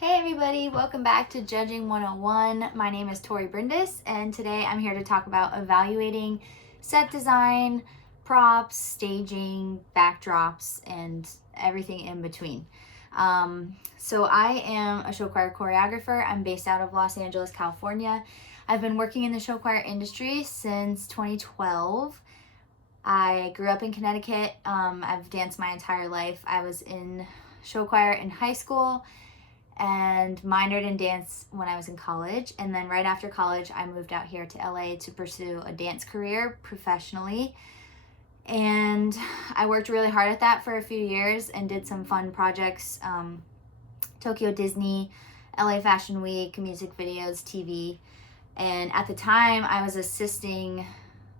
Hey everybody, welcome back to Judging 101. My name is Tori Brindis, and today I'm here to talk about evaluating set design, props, staging, backdrops, and everything in between. So I am a show choir choreographer. I'm based out of Los Angeles, California. I've been working in the show choir industry since 2012. I grew up in Connecticut. I've danced my entire life. I was in show choir in high school and minored in dance when I was in college. And then right after college, I moved out here to LA to pursue a dance career professionally. And I worked really hard at that for a few years and did some fun projects. Tokyo Disney, LA Fashion Week, music videos, TV. And at the time, I was assisting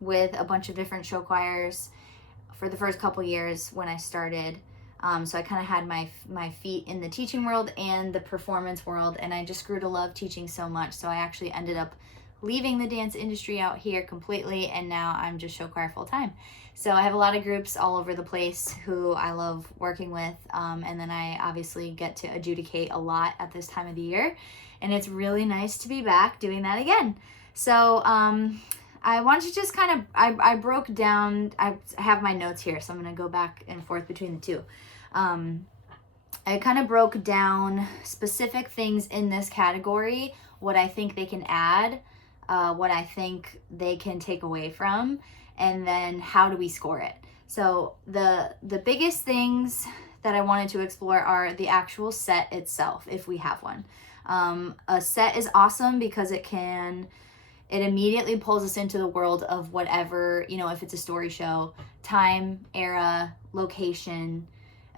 with a bunch of different show choirs for the first couple years when I started. So I kind of had my feet in the teaching world and the performance world, and I just grew to love teaching so much. So I actually ended up leaving the dance industry out here completely, and now I'm just show choir full time. So I have a lot of groups all over the place who I love working with, and then I obviously get to adjudicate a lot at this time of the year, and it's really nice to be back doing that again. So I wanted to just kind of, I broke down, I have my notes here, so I'm going to go back and forth between the two. I kind of broke down specific things in this category, what I think they can add, what I think they can take away from, and then how do we score it. So the biggest things that I wanted to explore are the actual set itself, if we have one. A set is awesome because it immediately pulls us into the world of whatever, if it's a story show, time, era, location,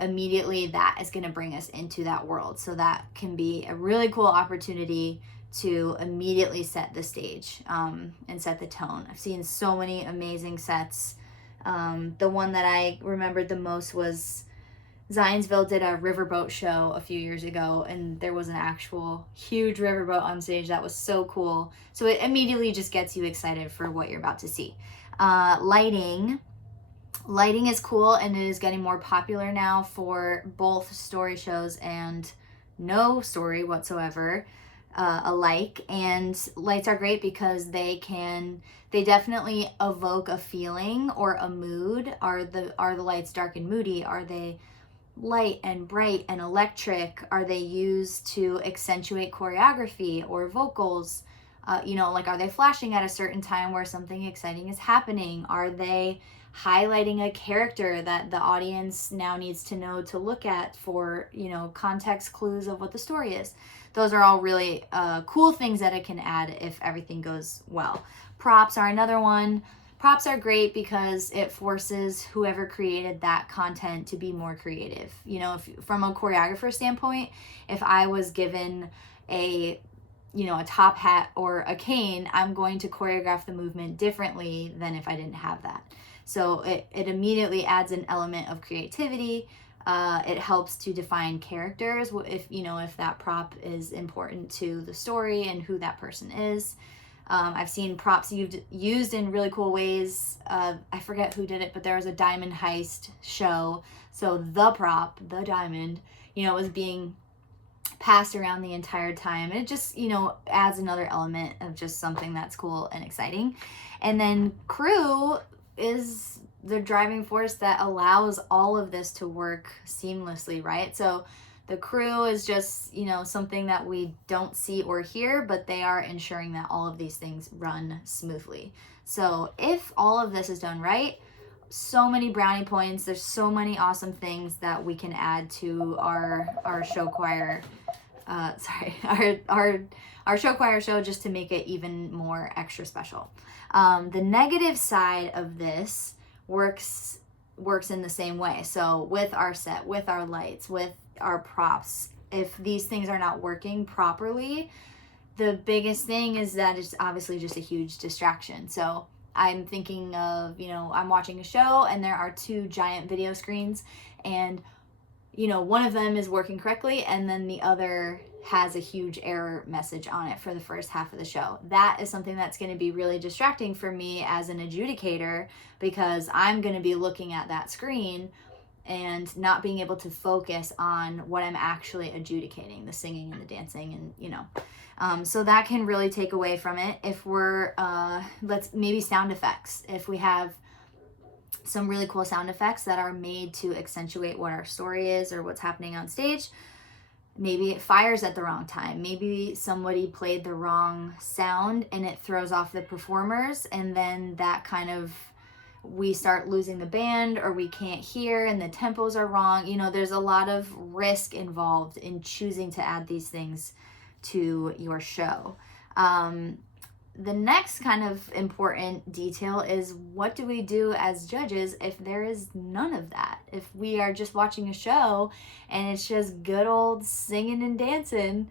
immediately that is going to bring us into that world. So that can be a really cool opportunity to immediately set the stage and set the tone. I've seen so many amazing sets. The one that I remembered the most was Zionsville did a riverboat show a few years ago, and there was an actual huge riverboat on stage. That was so cool. So it immediately just gets you excited for what you're about to see. Lighting is cool, and it is getting more popular now for both story shows and no story whatsoever alike. And lights are great because they definitely evoke a feeling or a mood. Are the lights dark and moody? Are they light and bright and electric? Are they used to accentuate choreography or vocals? Are they flashing at a certain time where something exciting is happening? Are they highlighting a character that the audience now needs to know to look at for, context clues of what the story is? Those are all really cool things that it can add if everything goes well. Props are another one. Props are great because it forces whoever created that content to be more creative. From a choreographer standpoint, if I was given a top hat or a cane, I'm going to choreograph the movement differently than if I didn't have that. So it immediately adds an element of creativity. It helps to define characters if that prop is important to the story and who that person is. I've seen props used in really cool ways. I forget who did it, but there was a diamond heist show. So the prop, the diamond, was being passed around the entire time. It just, adds another element of just something that's cool and exciting. And then crew is the driving force that allows all of this to work seamlessly, right? So the crew is just, something that we don't see or hear, but they are ensuring that all of these things run smoothly. So if all of this is done right, so many brownie points, there's so many awesome things that we can add to our show choir, our show choir show, just to make it even more extra special. The negative side of this works in the same way. So with our set, with our lights, with our props, if these things are not working properly, the biggest thing is that it's obviously just a huge distraction. So I'm thinking of, I'm watching a show and there are two giant video screens, and one of them is working correctly and then the other has a huge error message on it for the first half of the show. That is something that's going to be really distracting for me as an adjudicator, because I'm going to be looking at that screen and not being able to focus on what I'm actually adjudicating, the singing and the dancing, and so that can really take away from it. If we're maybe sound effects, if we have some really cool sound effects that are made to accentuate what our story is or what's happening on stage, maybe it fires at the wrong time. Maybe somebody played the wrong sound and it throws off the performers, and then that kind of, we start losing the band, or we can't hear and the tempos are wrong. There's a lot of risk involved in choosing to add these things to your show. The next kind of important detail is, what do we do as judges if there is none of that? If we are just watching a show and it's just good old singing and dancing,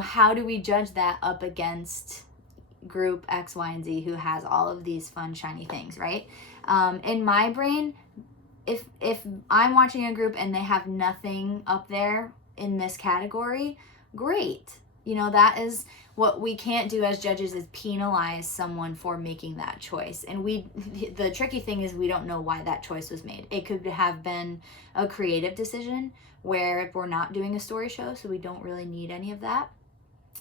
how do we judge that up against group X, Y, and Z who has all of these fun, shiny things, right? In my brain, if I'm watching a group and they have nothing up there in this category, great. That is what we can't do as judges, is penalize someone for making that choice. And the tricky thing is, we don't know why that choice was made. It could have been a creative decision where we're not doing a story show, so we don't really need any of that.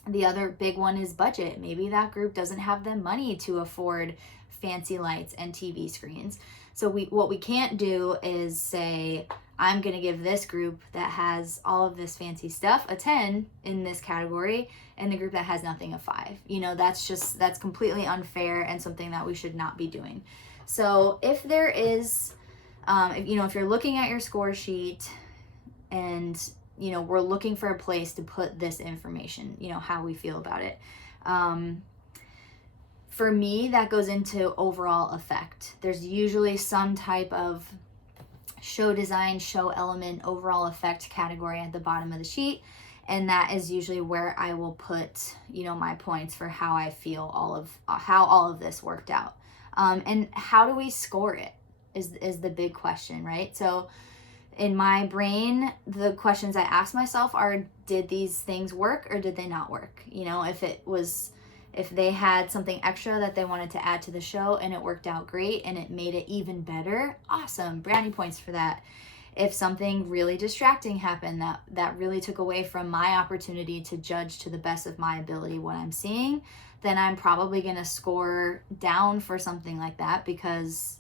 The other big one is budget. Maybe that group doesn't have the money to afford fancy lights and TV screens. So what we can't do is say, I'm going to give this group that has all of this fancy stuff a 10 in this category, and the group that has nothing a 5. That's completely unfair and something that we should not be doing. So if there is, if you're looking at your score sheet and, we're looking for a place to put this information, how we feel about it. For me, that goes into overall effect. There's usually some type of show design, show element, overall effect category at the bottom of the sheet. And that is usually where I will put, my points for how I feel how all of this worked out. And how do we score it is the big question, right? So in my brain, the questions I ask myself are, did these things work or did they not work? If they had something extra that they wanted to add to the show and it worked out great and it made it even better, awesome, brownie points for that. If something really distracting happened that really took away from my opportunity to judge to the best of my ability what I'm seeing, then I'm probably going to score down for something like that, because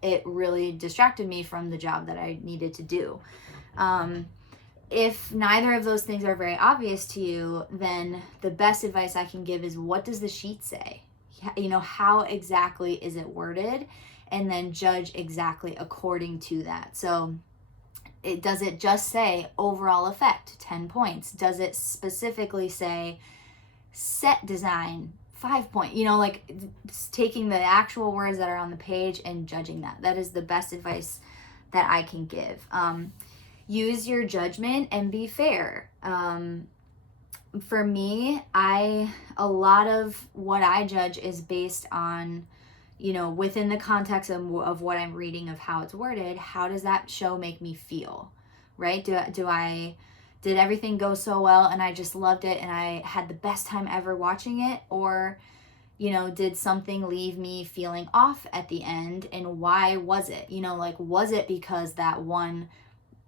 it really distracted me from the job that I needed to do. If neither of those things are very obvious to you, then the best advice I can give is, what does the sheet say? How exactly is it worded? And then judge exactly according to that. So does it just say overall effect, 10 points? Does it specifically say set design, 5 points? Taking the actual words that are on the page and judging that. That is the best advice that I can give. Use your judgment and be fair. For me, a lot of what I judge is based on, within the context of what I'm reading, of how it's worded. How does that show make me feel, right? Did everything go so well and I just loved it and I had the best time ever watching it? Or, did something leave me feeling off at the end, and why was it? Was it because that one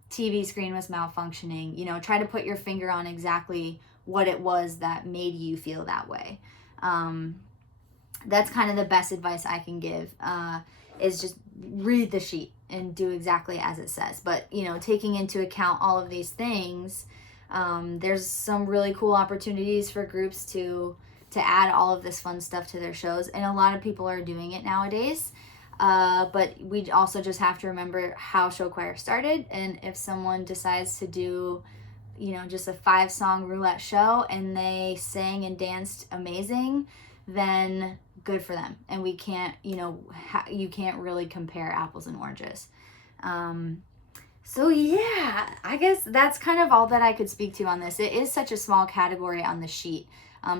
TV screen was malfunctioning? Try to put your finger on exactly what it was that made you feel that way. That's kind of the best advice I can give, is just read the sheet and do exactly as it says. But, taking into account all of these things, there's some really cool opportunities for groups to add all of this fun stuff to their shows. And a lot of people are doing it nowadays. But we also just have to remember how show choir started. And if someone decides to do, just a 5-song roulette show and they sang and danced amazing, then good for them. And we can't, you can't really compare apples and oranges. So yeah, I guess that's kind of all that I could speak to on this. It is such a small category on the sheet.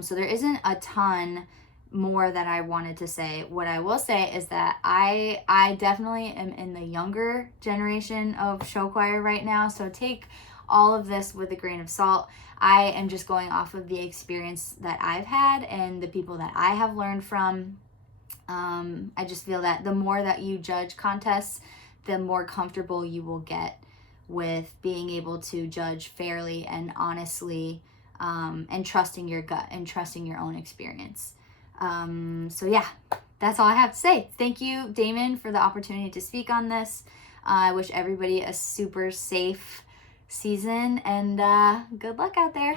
So there isn't a ton more that I wanted to say. What I will say is that I definitely am in the younger generation of show choir right now, so take all of this with a grain of salt. I am just going off of the experience that I've had and the people that I have learned from. I just feel that the more that you judge contests, the more comfortable you will get with being able to judge fairly and honestly, and trusting your gut and trusting your own experience. So yeah, that's all I have to say. Thank you, Damon, for the opportunity to speak on this. I wish everybody a super safe season, and good luck out there.